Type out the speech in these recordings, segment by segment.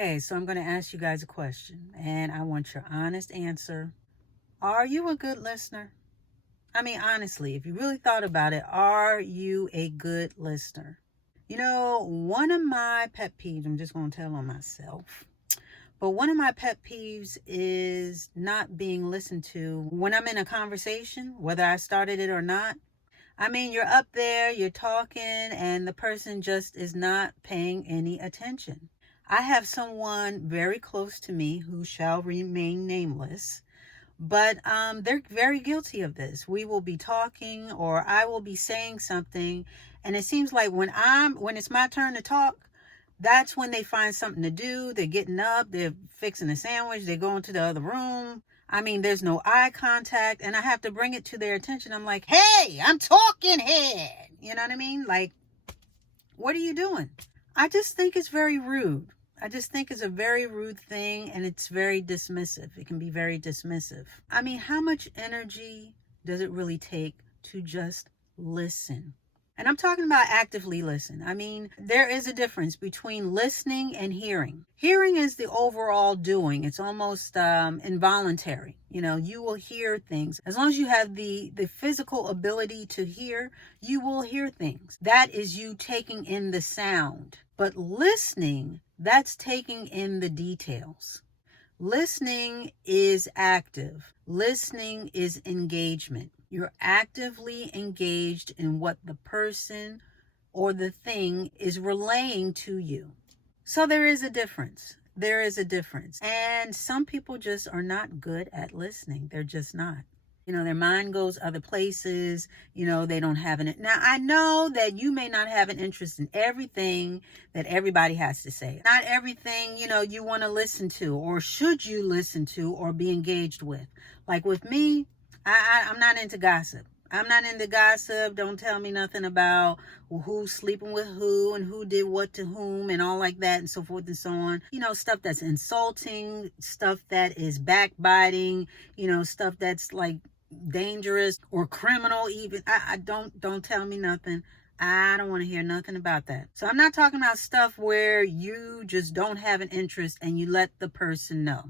Okay, so I'm going to ask you guys a question, and I want your honest answer. Are you a good listener? I mean, honestly, if you really thought about it, are you a good listener? One of my pet peeves, I'm just going to tell on myself, but one of my pet peeves is not being listened to when I'm in a conversation, whether I started it or not. I mean, you're up there, you're talking, and the person just is not paying any attention. I have someone very close to me who shall remain nameless, but they're very guilty of this. We will be talking, or I will be saying something, and it seems like when it's my turn to talk, that's when they find something to do. They're getting up, they're fixing a sandwich, they're going to the other room. I mean, there's no eye contact, and I have to bring it to their attention. I'm like, hey, I'm talking here. You know what I mean? Like, what are you doing? I just think it's very rude. I just think it's a very rude thing, and it's very dismissive. It can be very dismissive. I mean, how much energy does it really take to just listen? And I'm talking about actively listen. I mean, there is a difference between listening and hearing. Hearing is the overall doing. It's almost involuntary. You will hear things. As long as you have the physical ability to hear, you will hear things. That is you taking in the sound. But listening, that's taking in the details. Listening is active. Listening is engagement. You're actively engaged in what the person or the thing is relaying to you. So there is a difference. There is a difference. And some people just are not good at listening. They're just not. Their mind goes other places. They don't have an... Now, I know that you may not have an interest in everything that everybody has to say. Not everything, you want to listen to, or should you listen to, or be engaged with. Like with me, I'm not into gossip. I'm not into gossip. Don't tell me nothing about who's sleeping with who and who did what to whom and all like that and so forth and so on. Stuff that's insulting, stuff that is backbiting, stuff that's like dangerous or criminal even. I don't tell me nothing. I don't want to hear nothing about that. So I'm not talking about stuff where you just don't have an interest and you let the person know.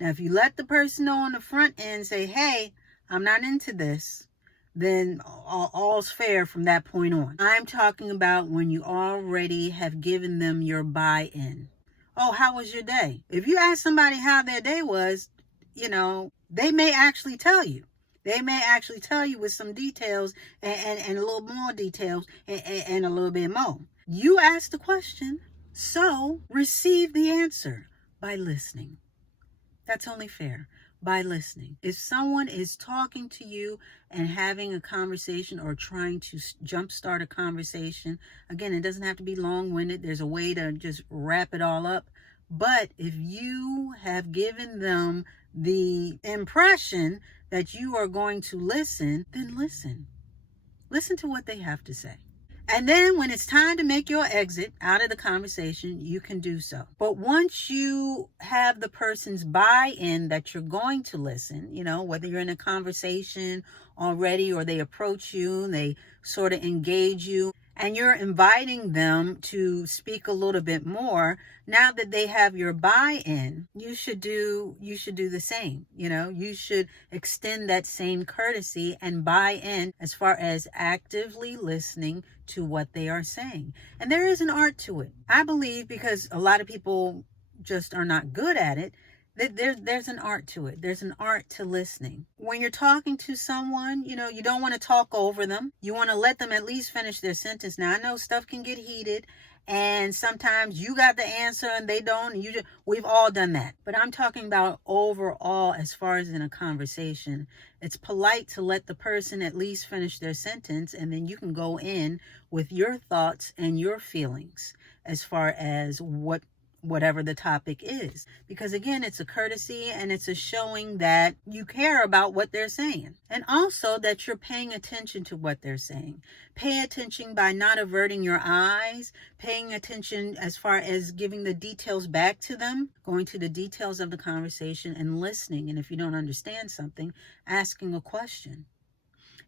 Now, if you let the person know on the front end, say, hey, I'm not into this, then all's fair from that point on. I'm talking about when you already have given them your buy-in. Oh, how was your day? If you ask somebody how their day was, they may actually tell you. They may actually tell you with some details and a little more details and a little bit more. You asked the question, so receive the answer by listening. That's only fair. By listening. If someone is talking to you and having a conversation or trying to jumpstart a conversation, again, it doesn't have to be long-winded. There's a way to just wrap it all up. But if you have given them the impression that you are going to listen, then listen. Listen to what they have to say. And then when it's time to make your exit out of the conversation, you can do so. But once you have the person's buy-in that you're going to listen, whether you're in a conversation already or they approach you and they sort of engage you and you're inviting them to speak a little bit more, now that they have your buy-in, you should do the same. You should extend that same courtesy and buy in as far as actively listening to what they are saying. And there is an art to it. I believe, because a lot of people just are not good at it, that there's an art to it. There's an art to listening. When you're talking to someone, you don't want to talk over them. You want to let them at least finish their sentence. Now, I know stuff can get heated, and sometimes you got the answer and they don't. And we've all done that. But I'm talking about overall, as far as in a conversation, it's polite to let the person at least finish their sentence, and then you can go in with your thoughts and your feelings as far as whatever the topic is. Because again, it's a courtesy and it's a showing that you care about what they're saying. And also that you're paying attention to what they're saying. Pay attention by not averting your eyes, paying attention as far as giving the details back to them, going to the details of the conversation and listening. And if you don't understand something, asking a question.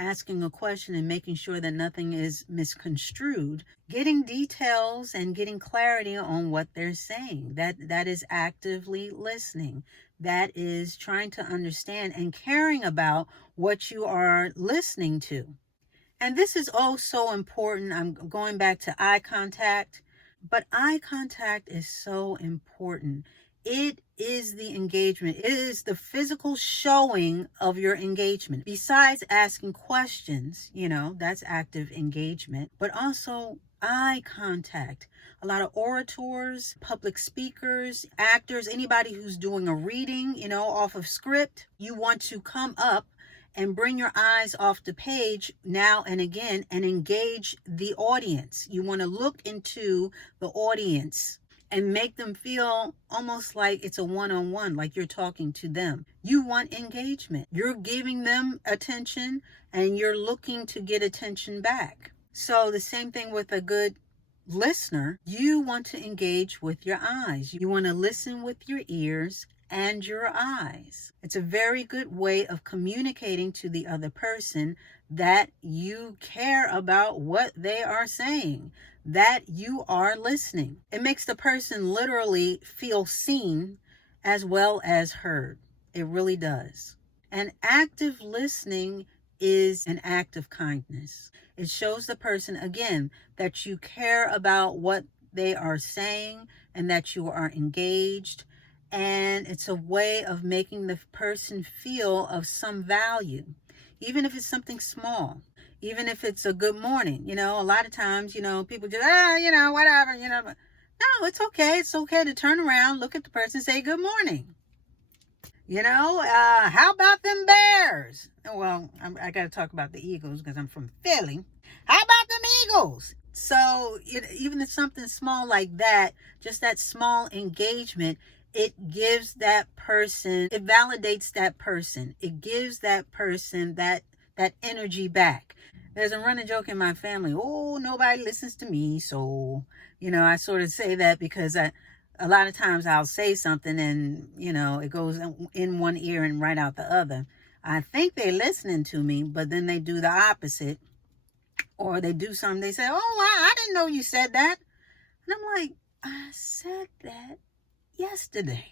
asking a question and making sure that nothing is misconstrued, getting details and getting clarity on what they're saying. That is actively listening. That is trying to understand and caring about what you are listening to. And this is oh so important. I'm going back to eye contact. But eye contact is so important. It is the engagement. It is the physical showing of your engagement. Besides asking questions, that's active engagement, but also eye contact. A lot of orators, public speakers, actors, anybody who's doing a reading, off of script, you want to come up and bring your eyes off the page now and again and engage the audience. You want to look into the audience and make them feel almost like it's a one-on-one, like you're talking to them. You want engagement. You're giving them attention and you're looking to get attention back. So the same thing with a good listener. You want to engage with your eyes. You want to listen with your ears and your eyes. It's a very good way of communicating to the other person that you care about what they are saying, that you are listening. It makes the person literally feel seen as well as heard. It really does. And active listening is an act of kindness. It shows the person, again, that you care about what they are saying and that you are engaged. And it's a way of making the person feel of some value, even if it's something small, even if it's a good morning. A lot of times, people just, whatever, but no, it's okay. It's okay to turn around, look at the person, and say good morning. How about them Bears? Well, I got to talk about the Eagles because I'm from Philly. How about them Eagles? So even if something small like that, just that small engagement, it gives that person, it validates that person. It gives that person that energy back. There's a running joke in my family. Oh, nobody listens to me. So, I sort of say that because a lot of times I'll say something and, it goes in one ear and right out the other. I think they're listening to me, but then they do the opposite. Or they do something, they say, oh, I didn't know you said that. And I'm like, I said that yesterday.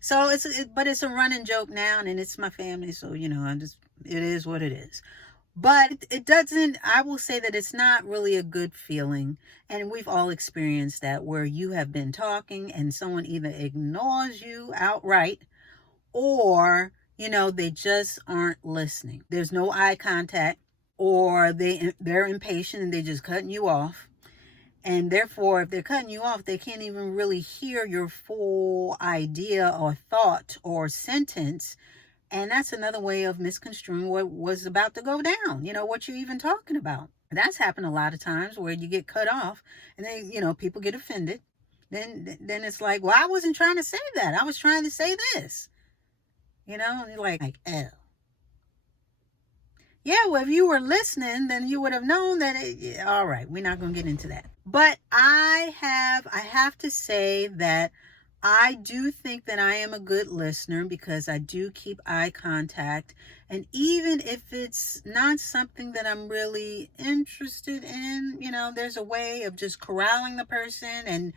So it's a running joke now, and it's my family. So, it is what it is. But it doesn't, I will say that it's not really a good feeling. And we've all experienced that, where you have been talking and someone either ignores you outright or, they just aren't listening. There's no eye contact, or they're impatient and they're just cutting you off. And therefore, if they're cutting you off, they can't even really hear your full idea or thought or sentence. And that's another way of misconstruing what was about to go down, what you're even talking about. That's happened a lot of times where you get cut off and then, people get offended. Then it's like, well, I wasn't trying to say that. I was trying to say this, and you're like, oh. Yeah, well, if you were listening, then you would have known that. All right, we're not going to get into that. But I have to say that I do think that I am a good listener because I do keep eye contact. And even if it's not something that I'm really interested in, there's a way of just corralling the person and,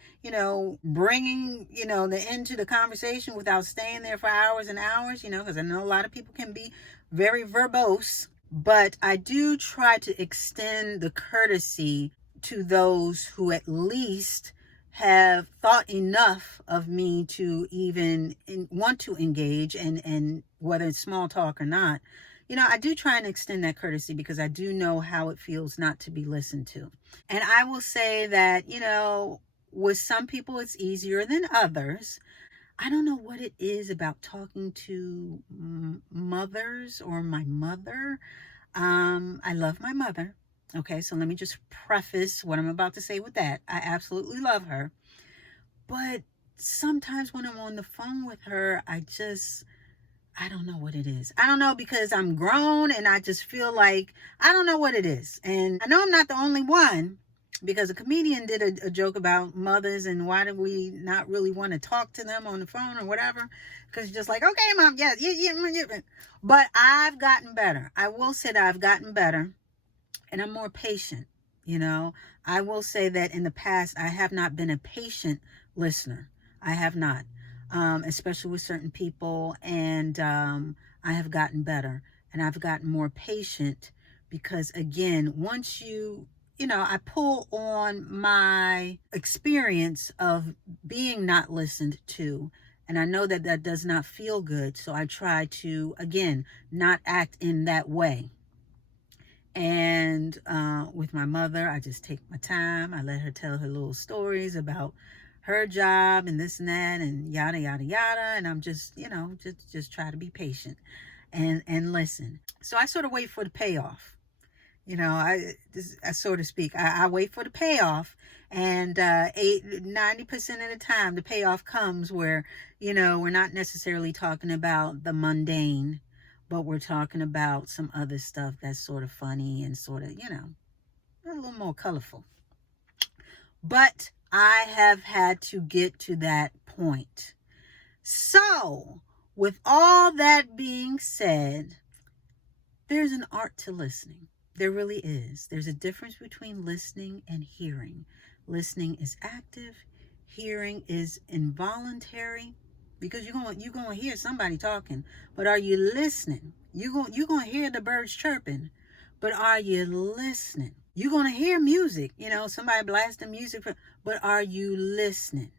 bringing, the end to the conversation without staying there for hours and hours, because I know a lot of people can be very verbose. But I do try to extend the courtesy to those who at least have thought enough of me to even want to engage, and whether it's small talk or not, I do try and extend that courtesy because I do know how it feels not to be listened to. And I will say that, with some people it's easier than others. I don't know what it is about talking to mothers or my mother. I love my mother. Okay, so let me just preface what I'm about to say with that. I absolutely love her. But sometimes when I'm on the phone with her, I don't know what it is. I don't know, because I'm grown and I just feel like, I don't know what it is. And I know I'm not the only one. because a comedian did a joke about mothers and why do we not really want to talk to them on the phone or whatever, because you're just like, okay, mom, yeah, yeah. But I've gotten better. I will say that I've gotten better, and I'm more patient. I will say that in the past I have not been a patient listener. I have not, especially with certain people, and I have gotten better, and I've gotten more patient, because again, once I pull on my experience of being not listened to, and I know that that does not feel good. So I try to, again, not act in that way. And with my mother, I just take my time. I let her tell her little stories about her job and this and that and yada, yada, yada. And I'm just, just try to be patient and listen. So I sort of wait for the payoff. I so to speak, I wait for the payoff, and 90% of the time, the payoff comes where, we're not necessarily talking about the mundane, but we're talking about some other stuff that's sort of funny and sort of, a little more colorful. But I have had to get to that point. So, with all that being said, there's an art to listening. There really is. There's a difference between listening and hearing. Listening is active. Hearing is involuntary, because you're going to hear somebody talking, but are you listening? You're going to hear the birds chirping, but are you listening? You're going to hear music, somebody blasting music, but are you listening?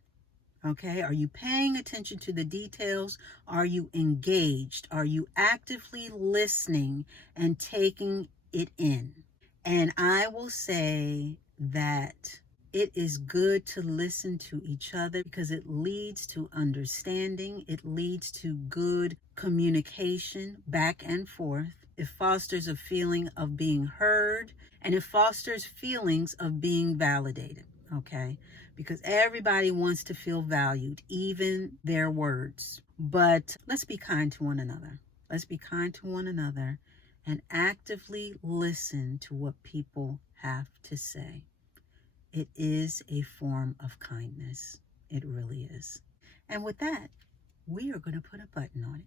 Okay, are you paying attention to the details? Are you engaged? Are you actively listening and taking it in? And I will say that it is good to listen to each other, because it leads to understanding. It leads to good communication back and forth. It fosters a feeling of being heard, and it fosters feelings of being validated. Okay, because everybody wants to feel valued, even their words. But let's be kind to one another. Let's be kind to one another and actively listen to what people have to say. It is a form of kindness. It really is. And with that, we are going to put a button on it.